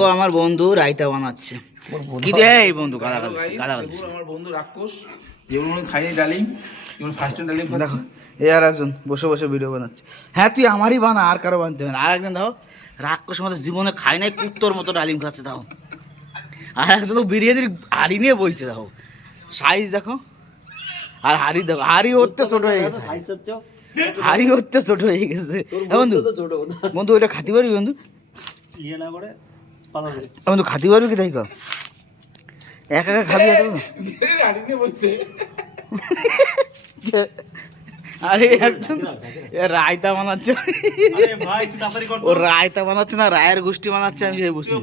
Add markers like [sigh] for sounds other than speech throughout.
ও আমার বন্ধু রায়তা বানাচ্ছে। কি রে এই বন্ধু? গালা গালা গালা গালা আমার বন্ধু রাক্ষস খাইনি ডালিম যেগুলো ফার্স্ট টাইম ডালিম দেখো এই আর একজন বসে বসে ভিডিও বানাচ্ছে। হ্যাঁ তুই আমারই বানা আর কারও বানতে হবে না। আর একজন দেখো রাক্ষস মতো জীবনে খাই নাই কুত্তর মতো ডালিম খাচ্ছে দাও আর একজন তো বিরিয়ানির হাড়ি নিয়ে বইছে দেখো। সাইজ দেখো আর হাড়ি দেখো হাড়ি হতে ছোট হয়ে গেছে। হাড়ি হতে ছোট হয়ে গেছে। বন্ধু বন্ধু ওইটা খাতি পারবি বন্ধু? এ তো খাতি পারবি কি তাই কর? একা একা খাবি [laughs] আরে একজন এ রায়তা বানাচ্ছে। ও রায়তা বানাচ্ছে না রায়ের গোষ্ঠী বানাচ্ছে আমি সেই বুঝছি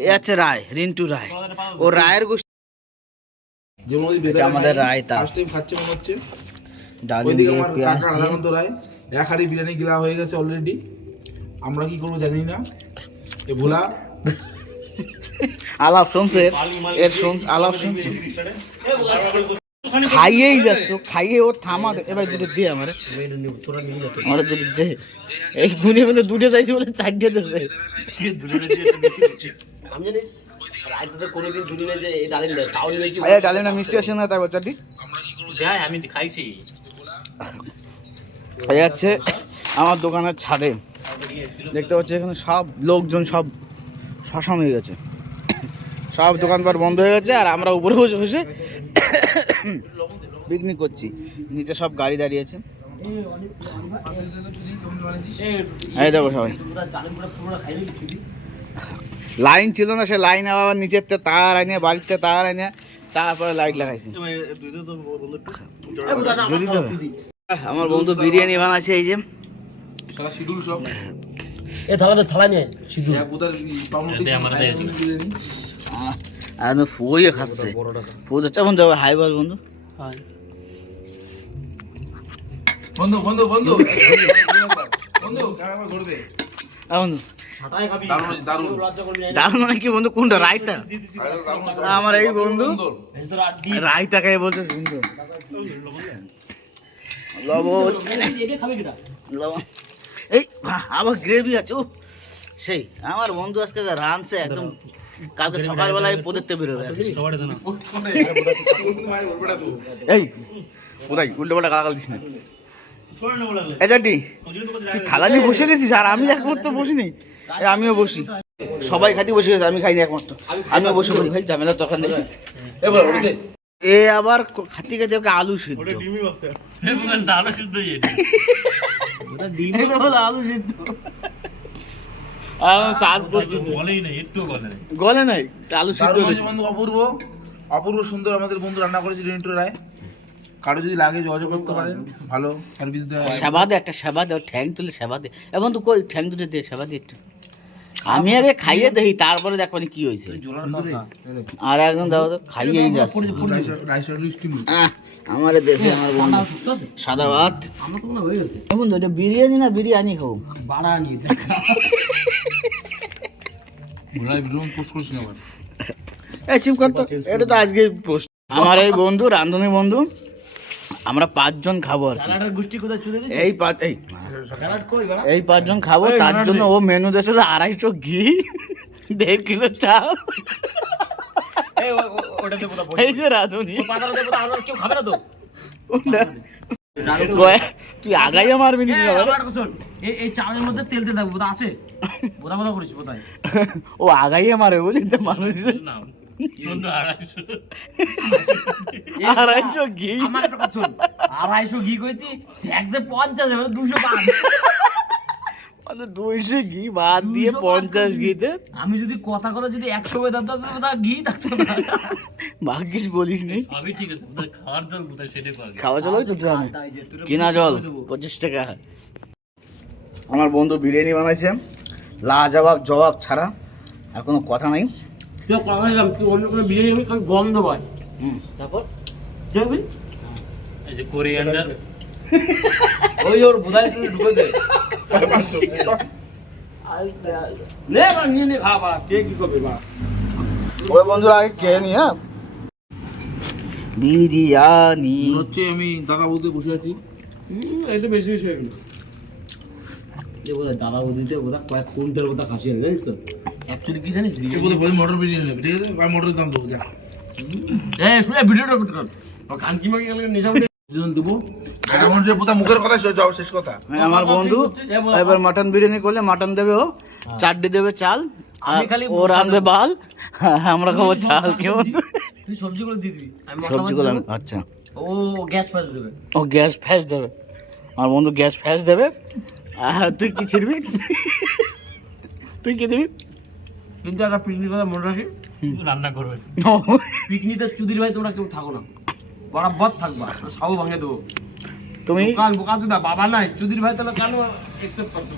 এ আছে রায় রিন্টু রায়। ও রায়ের গোষ্ঠী আমাদের রায়তা। খাচ্ছে মনে হচ্ছে। দিয়ে পেঁয়াজ দিয়ে। রায়। এক হাড়ি বিরিয়ানি গিলা হয়ে গেছে অলরেডি আমরা কি করব জানি না এ ভোলা আলাপ শুনছো, এর শুন আলাপ শুনছো। খাইয়েই যাচ্ছ খাইয়ে ও থামা এবার দুটো দিয়ে আমার। আমার দুটো দে। এই গুনে গুনে দুটো চাইছি বলে চারটে এই ডালিমটা মিষ্টি আছে না তাই বাচ্চাটি আমি খাইছি আমার দোকানের ছাদে। দেখতে পাচ্ছি এখানে সব লোকজন সব শশাম হয়ে গেছে। সব দোকানপাট বন্ধ হয়ে গেছে আর আমরা উপরে বসে বসে পিকনিক করছি। নিচে সব গাড়ি দাঁড়িয়ে আছে। এই দেখো সবাই। লাইন ছিল না সে লাইন আবার নিচের তে তার আনে বাড়িতে তার আনে তারপরে লাইট লাগাইছি। আমার বন্ধু বিরিয়ানি বানাচ্ছে এই যে। সারা শিডিউল সব। এ থালা দে থালা নিয়ে আহ, আর তো ফুয়ে খাচ্ছে। ফু যাচ্ছে এখন যাবে হাই বল বন্ধু। বন্ধু বন্ধু বন্ধু। বন্ধু ঘুরবে বন্ধু। দারুণ মানে কি বন্ধু? কোনটা রায়তা? আমার এই বন্ধু। সুন্দর। এই তো রাত দি রায়তা খাই বলছে লবণ এটা খাবি কিটা? লবণ। এই আবার গ্রেভি আছে ও সেই আমার বন্ধু আজকে যা রাঁধছে একদম কালকে সকালবেলায় পদের বেরোবে। এই কোথায়? উল্টো পাল্টা গালাগাল দিস না। এই চাটি তুই থালা নিয়ে বসে গেছিস? আর আমি একমাত্র বসি নেই আমিও বসি। সবাই খাতি বসে গেছে আমি খাইনি একমাত্র। আমিও বসে বলি ভাই ঝামেলা তখন দেখি এ বলো, এ আবার খাতি খাতি ওকে আলু সিদ্ধ। শুদ্ধ এটা। [laughs] ওটা ডিম এটা হলো আলু সিদ্ধ। আর স্বাদ বলেই না একটু বলে না গলে নাই। আলু সিদ্ধ বন্ধু অপূর্ব। অপূর্ব সুন্দর আমাদের বন্ধু রান্না করেছে রিন্টু রায়। কারও যদি লাগে যোগাযোগ করতে পারেন ভালো সার্ভিস দেওয়া সেবা দে একটা সেবা দে ঠ্যাং তুলে সেবা দে এবং তো কই ঠ্যাং তুলে দে সেবা দে একটু। আমি আগে খাইয়ে দেখি তারপরে দেখ মানে কি হয়েছে। আর একজন দাও তো খাইয়েই যাচ্ছে। আমার দেশে আমার বন্ধু সাদা ভাত। আমরা তো গেছে। এখন এটা বিরিয়ানি না বিরিয়ানি খাব? বাড়া নি ভোলাই ভিডিও পোস্ট করিস না আবার। এই চিপ কর তো এটা তো আজকে পোস্ট আমার এই বন্ধু রান্ধনী বন্ধু। আমরা পাঁচজন খাব আর কি। এই পাঁচ এই এই পাঁচজন খাব তার জন্য ও মেনু দিয়েছিল আড়াইশো ঘি দেড় কিলো চাল। এই না যে রাঁধুনি। না না ওই, তুই আগাইয়া মারবি নি এই, আমার এই এই চালের মধ্যে তেল দিয়ে থাকবে বোধ আছে। বোধা বোধা করিস বোধহয়। ও আগাইয়া মারে বুঝলি তো মানুষ [laughs] আড়াইশো ঘি। আমার একটা কথা শোন আড়াইশো ঘি কইছি ট্যাক্সে পঞ্চাশ এবার দুশো মানে দুইশো ঘি দিয়ে পঞ্চাশ ঘিতে। আমি যদি কথা কথা যদি একশো তা ঘি থাকতো ভাগ্যিস বলিস নি আমি ঠিক আছে খাওয়ার জল বোধহয় সেটাই খাওয়া তো জানি। কিনা জল পঁচিশ টাকা। আমার বন্ধু বিরিয়ানি বানাইছে লাজবাব জবাব ছাড়া আর কোনো কথা নাই। তুই কথা দিলাম তুই অন্য কোনো খাবি খাবি গন্ধ পায়। হুম। তারপর? এই যে কোরিয়ান্ডার [laughs] ওই ওর বোধহয় একটু ঢুকে দে। নে বা নিয়ে নিয়ে কে কি করবে বা ওই বন্ধুরা আগে খেয়ে নি হ্যাঁ? বিরিয়ানি। হচ্ছে আমি দাদা বলতে বসে আছি। এটা বেশি বেশি হয়ে গেল। বোধহয় দাদা বৌদিতে বোধহয় কয়েক কুইন্টাল বোধহয় খাসি আছে জানিস তো? অ্যাকচুয়ালি কি জানিস? তুই কোথায় বলি মটর বিরিয়ানি নেবে ঠিক আছে? মটরের দাম দেবো যা। এই শুনে ভিডিওটা করতে কর। কানকি মাকে গেলে নেশা উঠে দুজন দেবো। এটা মনে হচ্ছে পোতা মুখের কথা শেষ যাও শেষ কথা। হ্যাঁ, আমার বন্ধু এবার মাটন বিরিয়ানি করলে মাটন দেবে ও চারটি দেবে চাল আমি খালি ও রাঁধবে বাল আমরা খাব চাল কেমন? তুই সবজিগুলো দিয়ে দিবি। সবজিগুলো আমি- আচ্ছা। ও গ্যাস পাস দেবে। ও গ্যাস ফ্যাস দেবে। আমার বন্ধু গ্যাস ফ্যাস দেবে। আর তুই কি ছিড়বি? তুই কি দিবি? কিন্তু একটা পিকনিক কথা মনে রাখি রান্না করবে। পিকনিকে চুদির ভাই তোমরা কেউ থাকো না। বরাবর থাকবা সাউ ভাঙে দেবো। তুমি? কান বোকা চুদা বাবা নাই। চুদির ভাই তাহলে কেন একসেপ্ট করছ?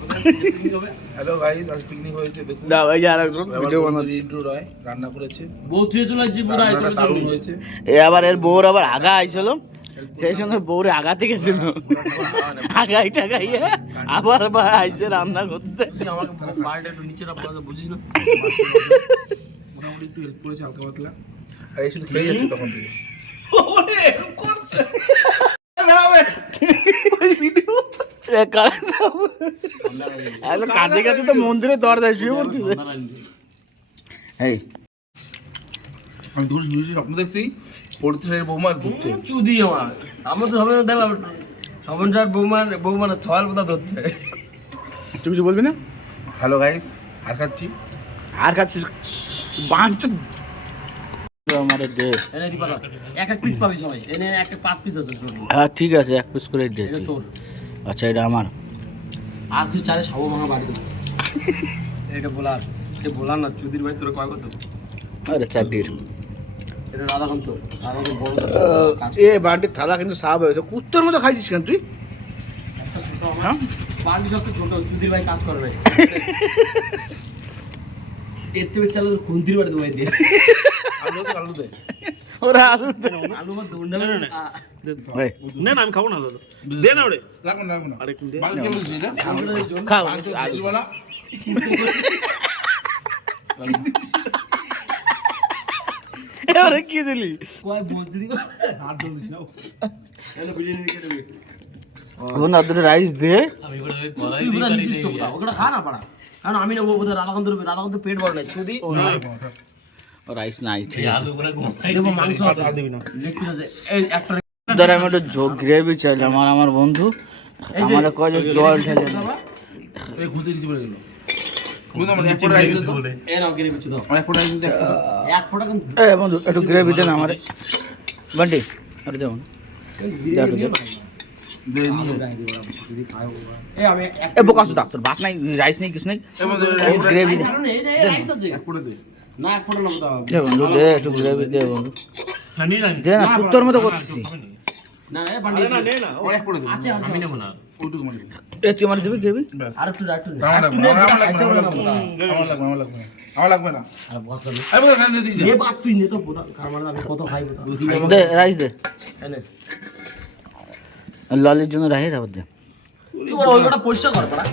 হ্যালো গাইস আজ পিকনিক হয়েছে দেখুন। দাও এই যে আরেকজন ভিডিও বানাচ্ছে। রিন্টু রয় রান্না করেছে। বউ তুই চলে আসছি হয় দারুণ হয়েছে। এ আবার এর বউর আবার আগা আইছিল। সেই সঙ্গে বউরে আগাতে গেছিল। আগাই টাগাইয়ে আবার আবার আইছে রান্না করতে। আমাকে বাড়িটা একটু নিচেটা পড়াতে বুঝিস না মোটামুটি একটু হেল্প করেছে হালকা পাতলা। আর এই শুধু খেয়ে যাচ্ছে তখন থেকে। এ কারণ একদম কাঁদতে কাঁদতে তো মন্দিরে দরজায় শুয়ে পড়তেছে। এই আমি দূর শুয়েছি স্বপ্ন দেখতেই। পড়তে সেই বৌমা ঘুরছে চুদি আমার আমার তো সবাই দেখলাম সবন স্যার বৌমার বৌমার ছয়াল কথা ধরছে। তুই কিছু বলবি না? হ্যালো গাইস আর খাচ্ছি? আর খাচ্ছিস? বাঞ্চ আমার দে। এনে এক এক পিস পাবি সবাই। এনে এক এক পাঁচ পিস আছে হ্যাঁ ঠিক আছে এক পিস করে দে এটা তোর। আচ্ছা এটা আমার। আর তুই চারে সাবো ভাঙা বাড়ি দেবো। এটা বলার। এটা বলার না চুদির ভাই তোর কয় করতো আরে চারটির এটা রাধাকান্ত রাধাকান্ত বড় এ বাড়ির থালা কিন্তু সাফ হয়েছে কুত্তর মতো খাইছিস কেন তুই? হ্যাঁ? বাড়ি সব তো ছোট চুদির ভাই কাজ করবে এর থেকে চালে তোর খুন্তির বাড়ি দেবো দিয়ে। আলু দে আলু ওরা আলু দে। আলু বা দৌড় নেবে না না না। আমি খাব না দাদা। দে না ওরে। লাগবে না। লাগবে তো তেলওয়ালা এবারে কি দিলি? কয় বসদিনি হাত ধরিস না এনে বিরিয়ানি রেখে দেবে বন্ধু আর রাইস দে। তুই বোধহয় নিচ্ছিস তো ওটা খা না পাড়া। কারণ আমি নেব বোধহয় রাধাকান্ত রাধাকান্ত পেট বড় নাই চুদি রাইস নাই ঠিক আছে। দেবো মাংস আছে। লেগ পিস আছে। এই একটা ধর আমি একটু গ্রেভি চাইলাম আর আমার বন্ধু। আমার কয় জল ঢেলে এই খুঁজে দিতে গেল বুঝলাম এক ফোঁটা রাইস দে তো এ নাও কিনে দাও আমার এক ফোঁটা রাইস দে এক ফোঁটা এ বন্ধু একটু গ্রেভি দে না বান্টি আরে দাও একটু দে। দে নিয়ে এ আমি এক এ ডাক্তার ভাত নাই রাইস নেই কিছু নেই গ্রেভি দে কারণ এই এই রাইস আছে এক না এক ফোঁটা নেব দে বন্ধু দে একটু গ্রেভি দে বন্ধু দে না কুত্তর মতো করতেছি না এ বান্ডি আমার এক ফোঁটা দে আছে আমি নেব না ওইটুকু মানে এ তুই আমার দিবি গ্রেভি আর একটু আর একটু আমার লাগবে না, আমার লাগবে না, আমার লাগবে না। আমার লাগবে না, আমার লাগবে না। না। আর বস করবি। আমি বোধহয় খাই দিস। নে বাদ তুই নে তো খাবার আমি কত খাই বোধহয় দে রাইস দে। এনে লালের জন্য রাইস তারপর দে। তুই ওই কটা পরিষ্কার কর পাড়া